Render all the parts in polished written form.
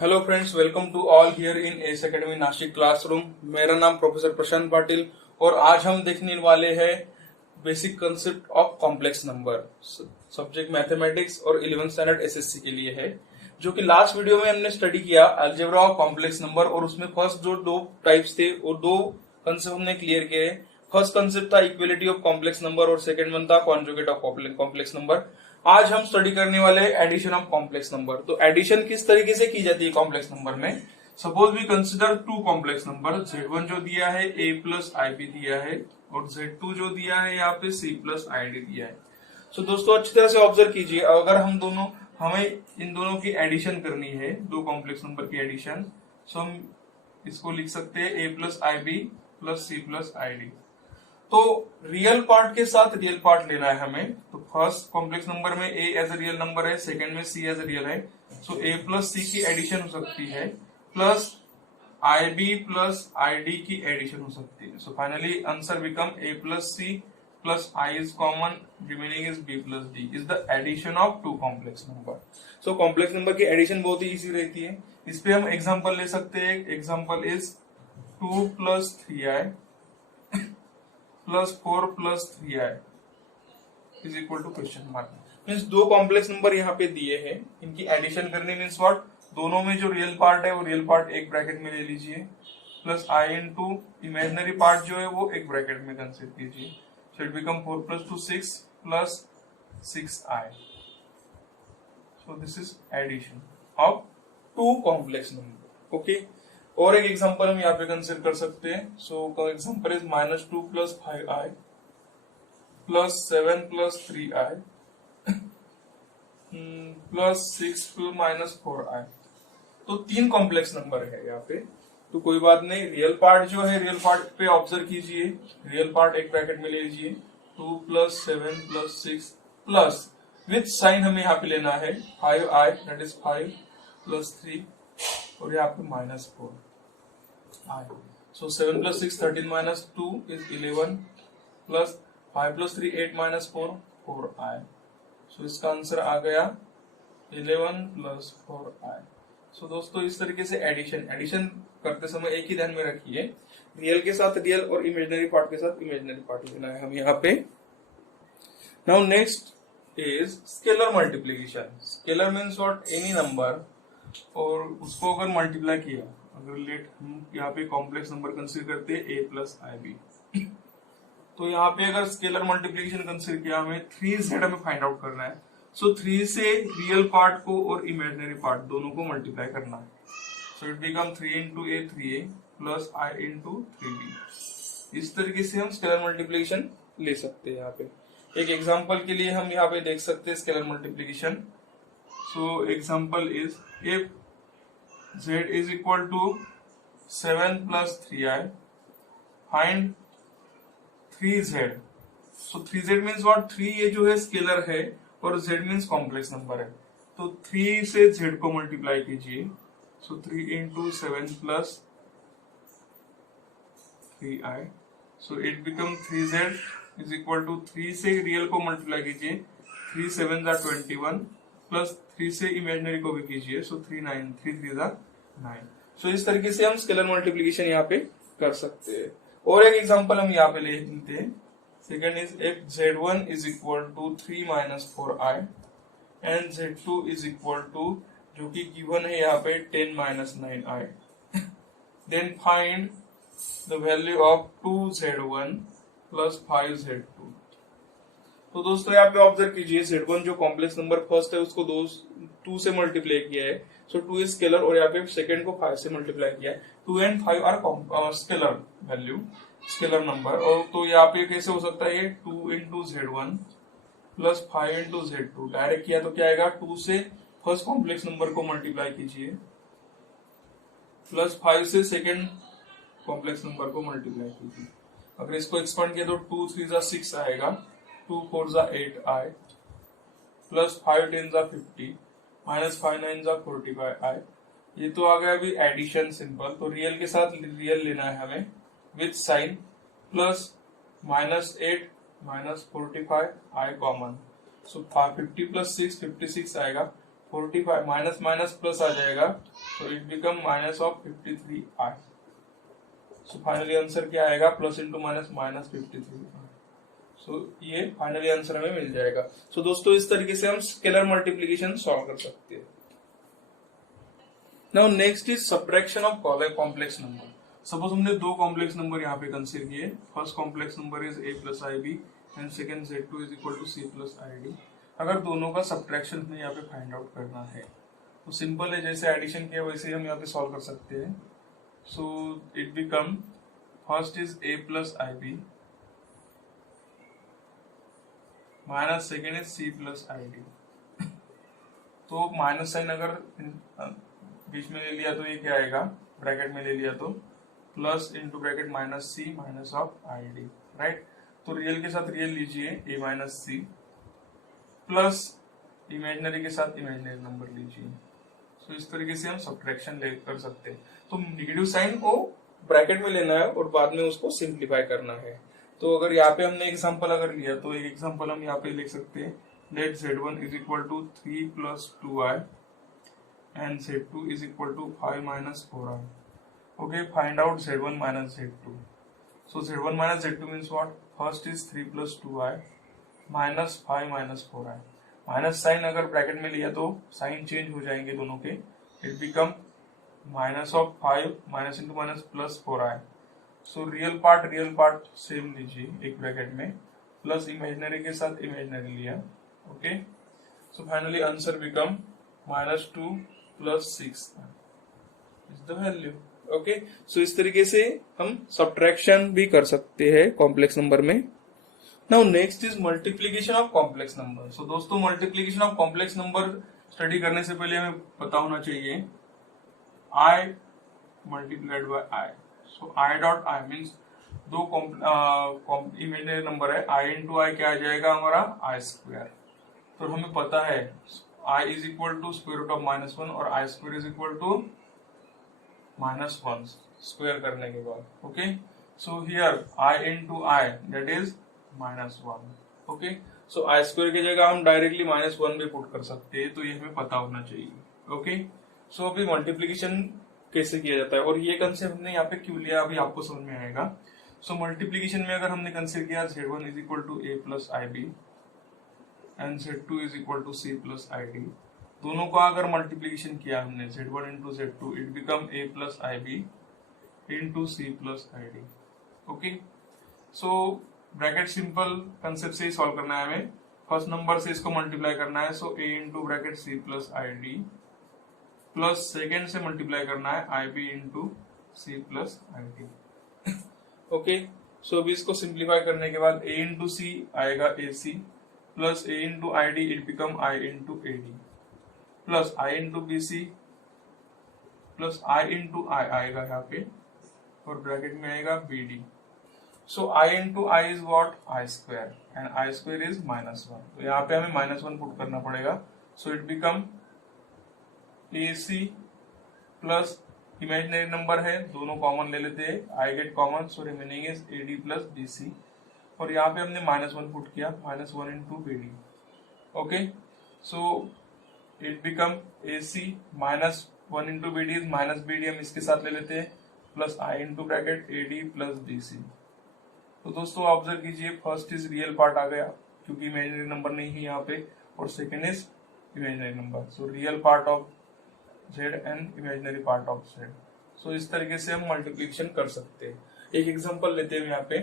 Hello friends, welcome to all here in S academy Nashik classroom. मेरा नाम professor प्रशांत पाटिल और आज हम देखने वाले हैं basic concept of complex number. Subject mathematics और 11th स्टैंडर्ड एसएससी के लिए है, जो कि लास्ट वीडियो में हमने स्टडी किया अलजेब्रा ऑफ कॉम्प्लेक्स नंबर और उसमें फर्स्ट जो दो टाइप्स थे और दो कंसेप्ट हमने क्लियर किए। फर्स्ट कंसेप्ट था इक्वलिटी ऑफ कॉम्प्लेक्स नंबर और सेकंड वन था कॉन्जुगेट ऑफ कॉम्प्लेक्स नंबर। आज हम स्टडी करने वाले एडिशन ऑफ कॉम्प्लेक्स नंबर। तो एडिशन किस तरीके से की जाती है कॉम्प्लेक्स नंबर में। Suppose we consider two complex number, Z1 जो दिया है a प्लस IB दिया है और Z2 जो दिया है यहाँ पे C प्लस ID दिया है। सो दोस्तों अच्छी तरह से ऑब्जर्व कीजिए, अगर हमें इन दोनों की एडिशन करनी है, दो कॉम्प्लेक्स नंबर की एडिशन, सो हम इसको लिख सकते हैं a plus IB plus C plus ID। तो रियल पार्ट के साथ रियल पार्ट लेना है हमें। तो फर्स्ट कॉम्प्लेक्स नंबर में a as a real number है, सेकंड में c एज अ रियल है। सो a प्लस c की एडिशन हो सकती है प्लस IB प्लस ID की एडिशन हो सकती है। So finally answer become a plus c plus I is common, remaining is b plus d is the addition of two complex number. So complex number की addition बहुत ही easy रहती है। इस पे हम एग्जांपल ले सकते हैं। Example is 2 plus 3i plus 4 plus 3i is equal to question mark. Means दो कॉम्प्लेक्स नंबर यहाँ पे दिए हैं, इनकी एडिशन करनी मीन्स व्हाट, दोनों में जो रियल पार्ट है वो रियल पार्ट एक ब्रैकेट में ले लीजिए plus i into imaginary part जो है वो एक ब्रैकेट में कंसीडर कीजिए। So it become 4 plus 2 6 plus 6i। So this is addition of two complex number. Okay, और एक एग्जांपल हम यहाँ पे कंसिडर कर सकते हैं। So example is -2 plus 5i plus 7 plus 3i plus 6 plus minus 4i। तो तीन कॉम्प्लेक्स नंबर है यहाँ पे। तो कोई बात नहीं, रियल पार्ट जो है रियल पार्ट पे ऑब्जर्व कीजिए, रियल पार्ट एक ब्रैकेट में ले लीजिए। 2 plus 7 plus 6 plus with sign हमें यहाँ पे लेना है 5i दैट इज 5 प्लस 3 और यहाँ पे -4i। So 7 plus 6 13 minus 2 is 11 plus 5 plus 3 8 minus 4 4i। So इसका आंसर आ गया 11 plus 4i। So दोस्तों इस तरीके से एडिशन करते समय एक ही ध्यान में रखिए, रियल के साथ रियल और इमेजिनरी पार्ट के साथ इमेजिनरी पार्ट लेना है हम यहाँ पे। Now next is scalar multiplication. Scalar means what, any number और उसको अगर मल्टीप्लाई किया, अगर लेट हम यहाँ पे कॉम्प्लेक्स नंबर कंसीडर करते हैं a प्लस IB, तो यहाँ पे अगर स्केलर मल्टीप्लिकेशन कंसीडर किया, हमें 3z हमें फाइंड आउट करना है। सो 3 से रियल पार्ट को और इमेजिनरी पार्ट दोनों को मल्टीप्लाई करना है। सो it become 3 into a 3a plus I into 3b। इस तरीके से हम स्केलर मल्टीप्लिकेशन ले सकते हैं। यहाँ पे एक एग्जाम्पल के लिए हम यहाँ पे देख सकते हैं scalar multiplication. So example is if z is equal to 7 plus 3i, find 3z। so 3z means what, 3 ये जो है स्केलर है और z means कॉम्प्लेक्स नंबर है। तो 3 से z को मल्टीप्लाई कीजिए। So 3 into 7 plus 3i। So it become 3z is equal to 3 से रियल को मल्टीप्लाई कीजिए, 3 7 जा 21 प्लस 3 से इमेजिनरी को भी कीजिए। सो 3 9 3 3 जा 9। सो इस तरीके से हम स्केलर मल्टीप्लिकेशन यहाँ पे कर सकते हैं। और एक एग्जांपल हम यहाँ पे ले लेते हैं। Second is if z1 is equal to 3 minus 4i and z2 is equal to, जो कि गिवन है यहाँ पे 10 minus 9i, then find the value of 2z1 plus 5z2। तो दोस्तों यहाँ पे ऑब्जर्व कीजिए, Z1 जो कॉम्प्लेक्स नंबर फर्स्ट है उसको 2 से मल्टीप्लाई किया है। सो 2 इज स्केलर और यहाँ पे सेकंड को 5 से मल्टीप्लाई किया है। 2 and 5 are scalar value, scalar number. और तो यहाँ पे कैसे हो सकता है, 2 into Z1 plus 5 into Z2। Direct किया तो क्या आएगा, 2 से फर्स्ट कॉम्प्लेक्स नंबर को मल्टीप्लाई कीजिए प्लस 5 से सेकेंड कॉम्प्लेक्स नंबर को मल्टीप्लाई कीजिए। अगर इसको एक्सपांड किया तो 2 3 जा 6 आएगा, 2 4 जा 8i प्लस 5 10 जा 50 माइनस 5 9 जा 45i। ये तो आ गया अभी एडिशन सिंपल। तो रियल के साथ रियल लेना है हमें with sign, plus -8 minus 45i common. So 50 plus 6 56 आएगा, 45 माइनस माइनस प्लस आ जाएगा, so it become minus of 53i. So finally answer क्या आएगा, प्लस इंटू माइनस माइनस 53. सो ये फाइनली आंसर हमें मिल जाएगा. सो दोस्तों इस तरीके से हम स्केलर मल्टीप्लिकेशन सॉल्व कर सकते हैं. Now next is subtraction of complex number. Suppose हमने दो कॉम्प्लेक्स नंबर यहाँ पे कंसीडर किए. First complex number is a plus I B and second z2 is equal to c plus I D. अगर दोनों का सब्ट्रैक्शन हमें यहाँ पे फाइंड आउट करना है तो सिंपल है, जैसे एडिशन किया वैसे हम यहाँ पे सॉल्व कर सकते हैं. So it become first is a plus I B minus second is c plus I D. तो माइनस साइन अगर बीच में ले लिया तो ये क्या आएगा, ब्रैकेट में ले लिया तो plus into bracket minus C minus of I D. Right. तो रियल के साथ रियल लीजिए a minus C plus imaginary के साथ इमेजिनरी नंबर लीजिए. तो इस तरीके से हम सब्ट्रैक्शन कर सकते हैं. तो नेगेटिव साइन को ब्रैकेट में लेना है और बाद में उसको सिंप्लीफाई करना है. तो अगर यहाँ पे हमने एग्जांपल अगर लिया तो एक एग्जांपल हम यहाँ पे लिख सकते हैं. Let z1 is equal to 3 plus 2i and z2 is equal to 5 minus 4i. Okay, find out z1 minus z2. So z1 minus z2 means what, first is 3 plus 2i minus 5 minus 4i. Minus sign अगर bracket में लिया तो sign change हो जाएंगे दोनों के. It become minus of 5 minus into minus plus 4i. So real part same लीजिए एक ब्रैकेट में, प्लस इमेजिनरी के साथ इमेजिनरी लिया. Okay, so finally answer become minus 2 plus 6 is the value. Okay, so इस तरीके से हम सब्ट्रैक्शन भी कर सकते हैं कॉम्प्लेक्स नंबर में. Now next is multiplication of complex number. So दोस्तों multiplication of complex number study करने से पहले हमें पता होना चाहिए i multiplied by i. So i dot i means दो इमेजिनरी नंबर है, i इंटू आई क्या आ जाएगा हमारा i स्क्वायर. तो हमें पता है i is equal to square root of minus 1 और i square is equal to minus 1 square करने के बाद. Okay, so here i into I that is minus 1. Okay, so I square की जगह हम डायरेक्टली माइनस 1 भी पुट कर सकते हैं, तो ये हमें पता होना चाहिए. ओके, सो अभी मल्टीप्लीकेशन कैसे किया जाता है और ये कंसेप्ट हमने यहाँ पे क्यों लिया अभी आपको समझ में आएगा. सो मल्टीप्लीकेशन में अगर हमने कंसिडर किया z1 is equal to a plus I B and z2 is equal to c plus I D. दोनों का अगर मल्टीप्लीकेशन किया हमने z1 into z2 it become a plus I B into c plus I D. Okay, so bracket simple concept से ही solve करना है हमें. फर्स्ट नंबर से इसको मल्टीप्लाई करना है, so a into bracket c plus I d plus second से मल्टीप्लाई करना है i B into c plus I D. Okay, so अभी इसको सिंप्लीफाई करने के बाद a इंटू सी आएगा a C plus a into i d it become i into a D plus i into b c plus i into i आएगा यहाँ पे और ब्रैकेट में आएगा b d. So i into i is what i square and i square is minus 1. तो यहाँ पे हमें माइनस 1 पुट करना पड़ेगा. So it become A C plus imaginary number है, दोनों कॉमन ले लेते हैं, I get common, so remaining is A D plus B C. और यहाँ पे हमने माइनस 1 पुट किया, minus 1 into B D. Okay, so it become A C minus 1 into B D is minus B D, हम इसके साथ ले लेते हैं, plus I into bracket A D plus B C. तो दोस्तों ऑब्जर्व कीजिए, फर्स्ट इज रियल पार्ट आ गया क्योंकि इमेजिनरी नंबर नहीं है यहाँ पे, और second is imaginary number. So real part of z and imaginary part of z. So इस तरीके से हम मल्टीप्लिकेशन कर सकते हैं. एक एग्जांपल लेते हैं यहाँ पे.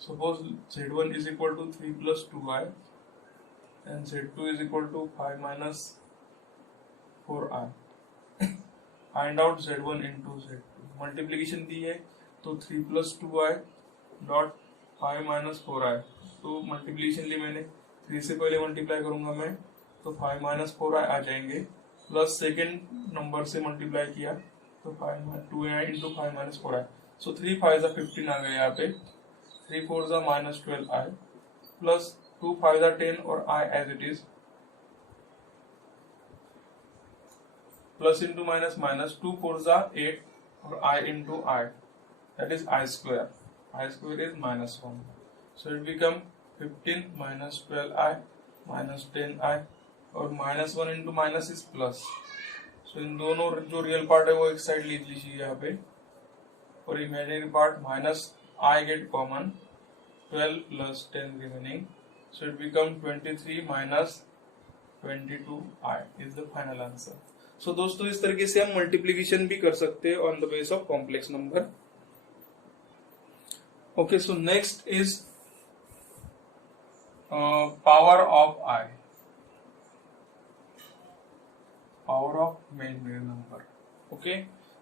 Suppose z1 is equal to 3 plus 2i and z2 is equal to 5 minus 4i. Find out z1 into z2. Multiplication दी है तो 3 plus 2i dot 5 minus 4i. तो मल्टीप्लिकेशन ली मैंने, 3 से पहले मल्टीप्लाई करूंगा मैं तो 5 माइनस 4i आ जाएंगे, प्लस सेकेंड नंबर से मल्टीप्लाई किया तो 2i इंटू 5 माइनस 4i. सो 3 5 15 आ गए यहाँ पे, 3 4 माइनस 12i प्लस 2 5 10 और i as it is plus into minus minus 2 4 8 और i into i that is i square is minus 1. So it become 15 minus 12i minus 10i और -1 into minus is plus. So इन दोनों जो real part है वो एक side लिख लीजिए यहाँ पे, और imaginary part minus i get common, 12 plus 10 remaining, so it become 23 minus 22i is the final answer. So दोस्तों इस तरीके से हम मल्टीप्लीकेशन भी कर सकते हैं on the base of complex number. Okay, so next is power of i, power of imaginary number. Okay,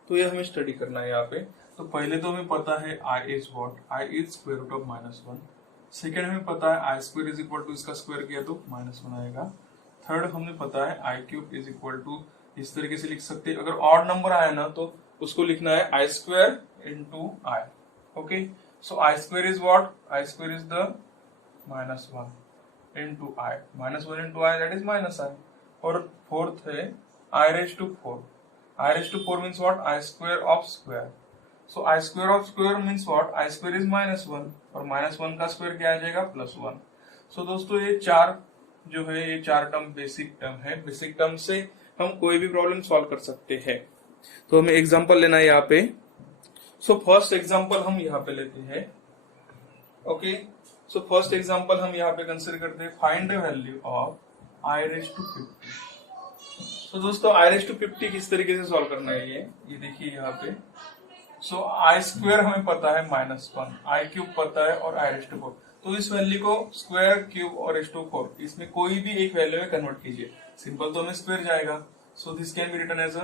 तो ये हमें स्टडी करना है यहाँ पे। तो पहले तो हमें पता है i is what, i is square root of -1। Second हमें पता है आई स्क्वायर इज इक्वल टू, इसका स्क्वायर किया तो -1 आएगा। थर्ड हमें पता है I cube is equal to, इस तरीके से लिख सकते हैं। अगर ऑड नंबर आया ना तो उसको लिखना है आई square into i. Okay, so I square is what, i square is the -1 into i, -1 into I that is -i। और फोर्थ है i raise to 4, i raise to 4 means what, i square of square. So I square of square means what, i square is -1 और -1 का square क्या आ जाएगा, +1। सो दोस्तों ये चार जो है, ये चार टर्म बेसिक टर्म है। बेसिक टर्म से हम कोई भी प्रॉब्लम सॉल्व कर सकते हैं। तो हमें एग्जांपल लेना है यहाँ पे। सो फर्स्ट एग्जांपल हम यहाँ पे लेते हैं। ओके, सो फर्स्ट एग्जांपल हम यहाँ पे कंसिडर करते हैं, find the value of I raise to 50। तो दोस्तों आई रेज टू 50 किस तरीके से सॉल्व करना है, ये देखिए यहाँ पे। सो आई स्क्वायर हमें पता है -1, आई क्यूब पता है और आई रेज टू 4। तो इस वैल्यू को स्क्वायर, क्यूब और रेज टू 4 इसमें कोई भी एक वैल्यू में कन्वर्ट कीजिए। सिंपल तो हमें स्क्वायर जाएगा। So this can be written as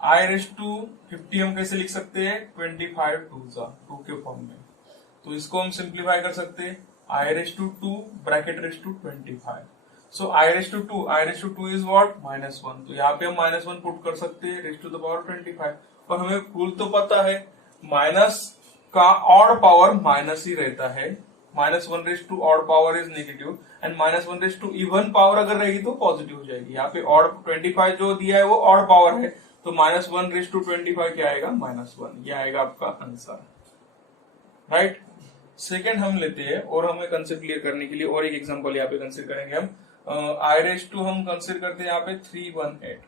I raise to 50 हम कैसे लिख सकते हैं, 25 2 के फॉर्म में। तो इसको हम सिंप्लीफाई कर सकते हैं, i raise to 2 bracket raise to 25। So i raise to 2 is what, -1। तो यहाँ पे हम -1 पुट कर सकते हैं, रेज टू द पावर 25। और हमें रूल तो पता है, माइनस का ऑड पावर माइनस ही रहता है। -1 raise to odd power is negative and -1 raise to even power अगर रहेगी तो पॉजिटिव हो जाएगी। यहाँ पे ऑड 25 जो दिया है वो ऑड पावर है, तो -1 रेज टू 25 क्या आएगा, -1। ये आएगा आपका आंसर, राइट। सेकेंड हम लेते हैं, और हमें कंसेप्ट क्लियर करने के लिए और एक एग्जांपल यहाँ पे कंसिडर करेंगे हम। आई रेज टू हम कंसिडर करते हैं यहाँ पे 318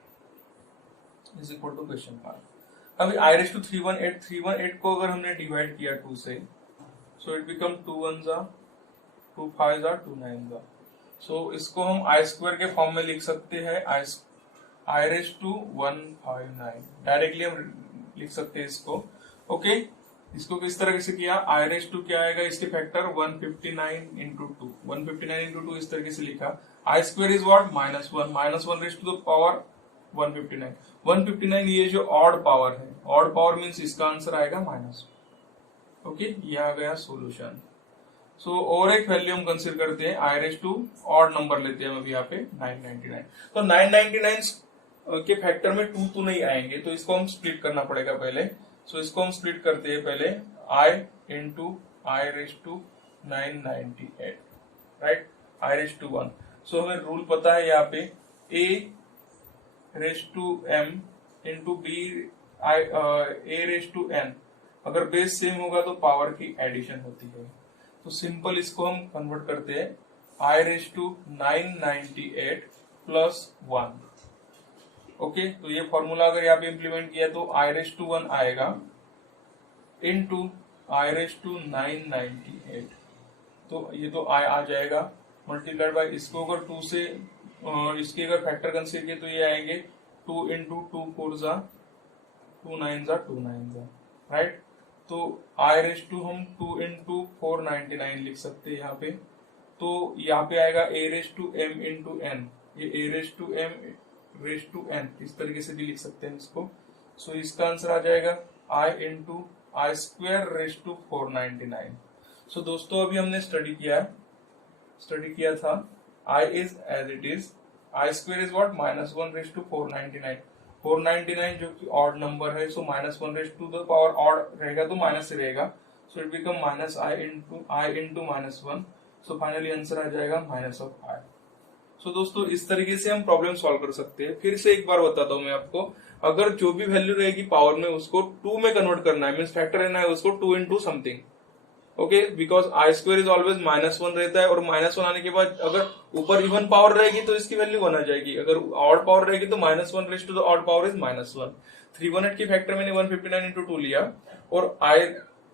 is equal to question mark. अभी आई रेज टू 318 को अगर हमने डिवाइड किया 2 से, सो इट बिकम 2 1 जा 2 5 जा 2 9 जा। सो इसको हम आई स्क्वायर के फॉर्म में लिख सकते हैं, आई रेज टू 159 डायरेक्टली हम लिख सकते हैं इसको। ओके, इसको किस तरह से किया, आई रेज टू क्या आएगा, इसके फैक्टर 159 इंटू 2, 159 इंटू 2 इस तरीके से लिखा। I square is what, -1 raise to the power 159। 159 ये जो ऑड पावर है, ऑड पावर मीन्स इसका आंसर आएगा -1। ओके, ये आ गया सोल्यूशन। सो और एक वैल्यू हम कंसिडर करते हैं, i raise to odd number लेते हैं हम अभी यहाँ पे 999। तो 999 के फैक्टर में 2 तो नहीं आएंगे, तो इसको हम स्प्लिट करना पड़ेगा पहले। सो इसको हम स्प्लिट करते हैं पहले, i into I raise to 998, right, I raise to 1। सो हमें रूल पता है यहाँ पे, a raise to m into B a raise to n। अगर बेस सेम होगा तो पावर की एडिशन होती है। तो सिंपल इसको हम कन्वर्ट करते हैं, i raise to 998 plus 1। Okay, तो ये फॉर्मूला अगर यहाँ पे इम्प्लीमेंट किया तो आई रेज टू 1 आएगा इनटू आई रेज टू 998। तो ये तो आई आ जाएगा मल्टीप्लाइड बाय, इसको अगर 2 से इसके अगर फैक्टर कंसीडर किए तो ये आएंगे 2 इंटू 2 4 जा 2 9 जा 2 9 जा, राइट। तो आई रेज टू हम 2 इंटू 499 लिख सकते हैं यहाँ पे। तो यहाँ पे आएगा a raise to m into n, ये a raise to m raise to n इस तरीके से भी लिख सकते हैं इसको। सो इसका आंसर आ जाएगा i into i square raise to 499। So दोस्तों अभी हमने स्टडी किया था i is as it is, i square is what, -1 raise to 499 जो कि ऑड नंबर है। So -1 raise to the power odd रहेगा तो माइनस से रहेगा, so it become -i into -1। So finally answer आ जाएगा -i। सो दोस्तों इस तरीके से हम प्रॉब्लम सॉल्व कर सकते हैं। फिर से एक बार बताता हूँ मैं आपको, अगर जो भी वैल्यू रहेगी पावर में उसको 2 में कन्वर्ट करना है, मीन्स फैक्टर लेना है उसको 2 into something. Okay, because I square is always -1 रहता है, और -1 आने के बाद अगर ऊपर इवन पावर रहेगी तो इसकी वैल्यू 1 आ जाएगी, अगर ऑड पावर रहेगी तो -1 raise to the odd power is -1। 318 की फैक्टर मैंने 159 इंटू 2 लिया, और आई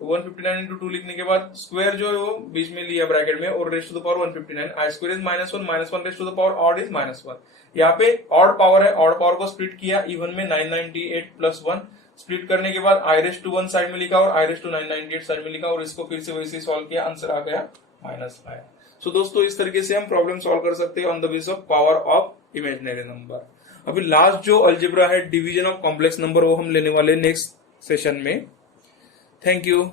159 इंटू 2 लिखने के बाद स्क्वायर जो है वो बीच में लिया ब्रैकेट में, और raise to the power 159, I square is -1 raise to the power odd is -1। यहाँ पे ऑड पावर है, ऑड पावर को स्प्लिट किया इवन में 998 प्लस 1, स्प्लिट करने के बाद आई रेज़ टू 1 साइड में लिखा और आई रेज़ टू 998 साइड में लिखा, और इसको फिर से वैसे सॉल्व किया, आंसर आ गया -5। सो दोस्तों इस तरीके से हम प्रॉब्लम सॉल्व कर सकते हैं on the basis of power of imaginary number. अभी लास्ट जो अलजेब्रा है डिवीजन ऑफ कॉम्प्लेक्स नंबर, वो हम लेने वाले नेक्स्ट सेशन में। थैंक यू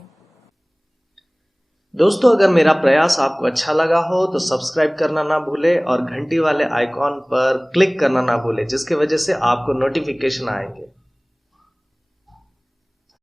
दोस्तों, अगर मेरा प्रयास आपको अच्छा लगा हो तो सब्सक्राइब करना ना भूले और घंटी वाले आइकॉन पर क्लिक करना ना भूले, जिसकी वजह से आपको नोटिफिकेशन आएंगे।